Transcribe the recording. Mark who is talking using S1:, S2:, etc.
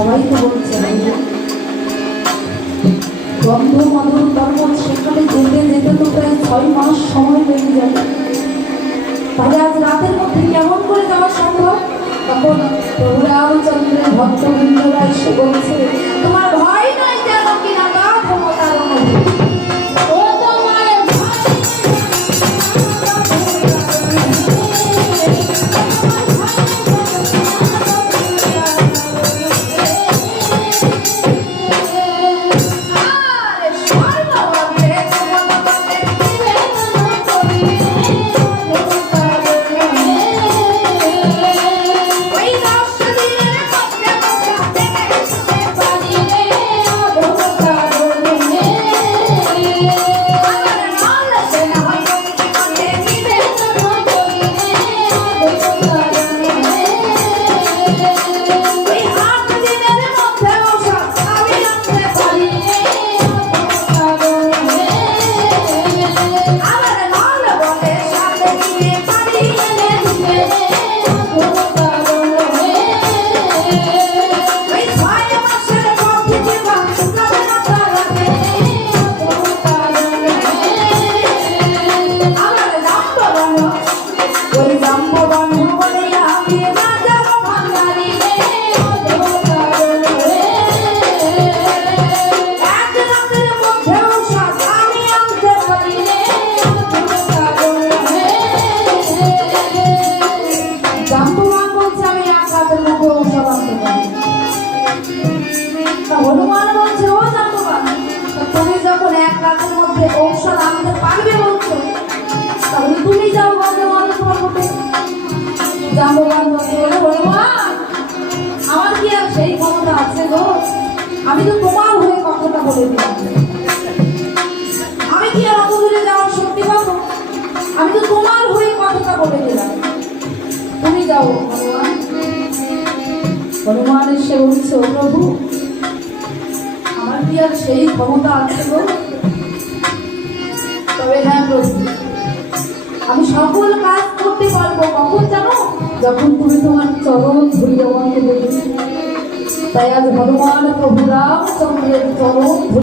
S1: সবাই তো বলছে গন্ধ মদন পর্বত সেখানে যেতে যেতে তো প্রায় ছয় মাস সময় লেগে যাবে তাহলে আজ রাতের মধ্যে কেমন করে যাওয়া সম্ভব? তখন প্রভু রামচন্দ্রের ভক্তবৃন্দরা এসে বলছে এক রাতের মধ্যে ঔষধ আনতে পারবে বলছো? তাহলে তুমি যাও বলো তোমার জাম্ববান বলছে বলে হনুমান আমার কি আর সেই ক্ষমতা আছে গো? আমি তো তোমার হয়ে কথাটা বলে দিলাম। আমি কি আর অত দূরে যাওয়ার শক্তি পাবো? আমি তো তোমার হয়ে কথাটা বলে দিলাম। তুমি যাও হনুমান হনুমান এসে বলছে "ও প্রভু। আর সেই ক্ষমতা আছে তবে হ্যাঁ প্রভু, আমি সকল কাজ করতে পারব কখন জানো? যখন তুমি তোমার চরণ ধরিয়ে আমাকে দেবে তাই আজ ভগবান প্রভু রামচন্দ্রের চরণ ধরে